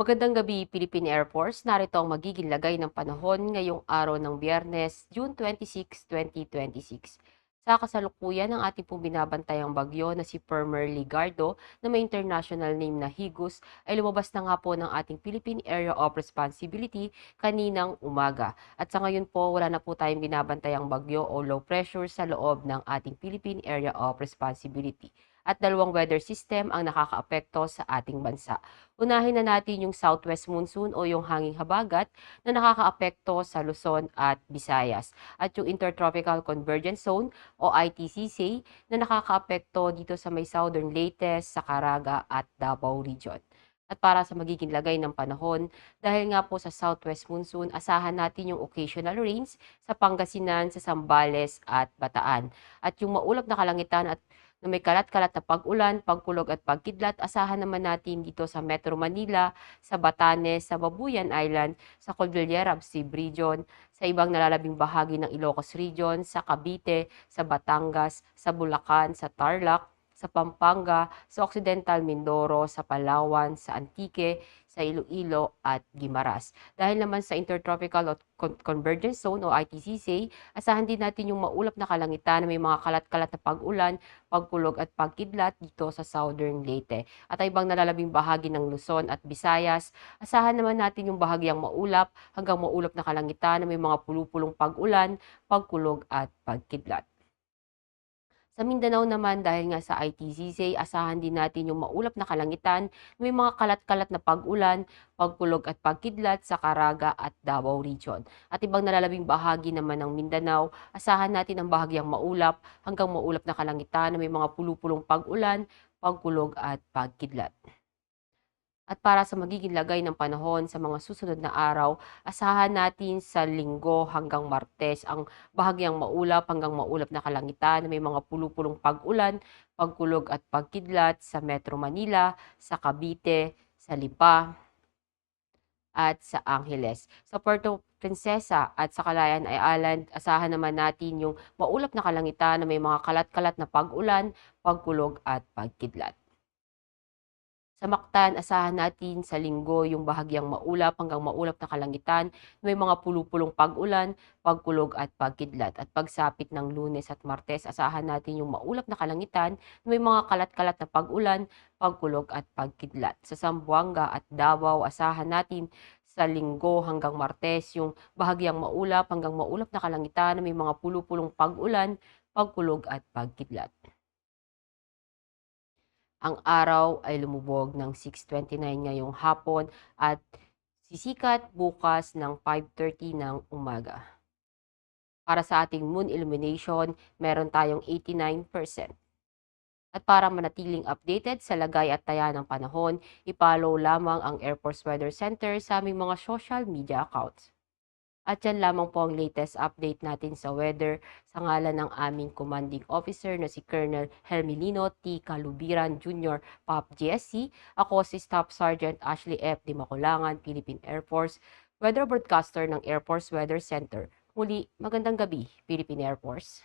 Magandang gabi, Philippine Air Force. Narito ang magiging lagay ng panahon ngayong araw ng Biyernes, June 26, 2026. Sa kasalukuyan ng ating pong binabantayang bagyo na si Permer Ligardo na may international name na Higus ay lumabas na nga po ng ating Philippine Area of Responsibility kaninang umaga. At sa ngayon po, wala na po tayong binabantayang bagyo o low pressure sa loob ng ating Philippine Area of Responsibility. At dalawang weather system ang nakakaapekto sa ating bansa. Unahin na natin yung southwest monsoon o yung hanging habagat na nakakaapekto sa Luzon at Visayas. At yung intertropical convergence zone o ITCZ na nakakaapekto dito sa may southern Leyte, Caraga at Davao region. At para sa magiging lagay ng panahon, dahil nga po sa southwest monsoon, asahan natin yung occasional rains sa Pangasinan, sa Zambales at Bataan. At yung maulap na kalangitan at na may kalat-kalat na pag-ulan, pagkulog at pagkidlat, asahan naman natin dito sa Metro Manila, sa Batanes, sa Babuyan Island, sa Cordillera Sea Region, sa ibang nalalabing bahagi ng Ilocos Region, sa Cavite, sa Batangas, sa Bulacan, sa Tarlac, sa Pampanga, sa Occidental Mindoro, sa Palawan, sa Antique, sa Iloilo at Guimaras. Dahil naman sa Intertropical Convergence Zone o ITCZ, asahan din natin yung maulap na kalangitan na may mga kalat-kalat na pag-ulan, pagkulog at pagkidlat dito sa Southern Leyte. At ay ibang nalalabing bahagi ng Luzon at Visayas, asahan naman natin yung bahagyang maulap hanggang maulap na kalangitan na may mga pulupulong pag-ulan, pagkulog at pagkidlat. Sa Mindanao naman dahil nga sa ITCZ, asahan din natin yung maulap na kalangitan, may mga kalat-kalat na pag-ulan, pagkulog at pagkidlat sa Caraga at Davao Region. At ibang nalalabing bahagi naman ng Mindanao, asahan natin ang bahagyang maulap hanggang maulap na kalangitan na may mga pulupulong pag-ulan, pagkulog at pagkidlat. At para sa magiging lagay ng panahon sa mga susunod na araw, asahan natin sa Linggo hanggang Martes ang bahagyang maulap hanggang maulap na kalangitan na may mga pulupulong pag-ulan, pagkulog at pagkidlat sa Metro Manila, sa Cavite, sa Lipa, at sa Angeles. Sa Puerto Princesa at sa Calayan Island, asahan naman natin yung maulap na kalangitan na may mga kalat-kalat na pag-ulan, pagkulog at pagkidlat. Sa Mactan, asahan natin sa Linggo yung bahagyang maulap hanggang maulap na kalangitan, may mga pulupulong pag-ulan, pagkulog at pagkidlat. At pagsapit ng Lunes at Martes, asahan natin yung maulap na kalangitan, may mga kalat-kalat na pag-ulan, pagkulog at pagkidlat. Sa Zamboanga at Davao, asahan natin sa Linggo hanggang Martes yung bahagyang maulap hanggang maulap na kalangitan, may mga pulupulong pag-ulan, pagkulog at pagkidlat. Ang araw ay lumubog ng 6:29 ngayong hapon at sisikat bukas ng 5:30 ng umaga. Para sa ating moon illumination, meron tayong 89%. At para manatiling updated sa lagay at taya ng panahon, ipollow lamang ang Air Force Weather Center sa aming mga social media accounts. At yan lamang po ang latest update natin sa weather sa ngalan ng aming commanding officer na si Colonel Hermelino T. Calubiran Jr. POP GSC. Ako si Staff Sergeant Ashley F. Di Maculangan, Philippine Air Force, weather broadcaster ng Air Force Weather Center. Muli, magandang gabi, Philippine Air Force.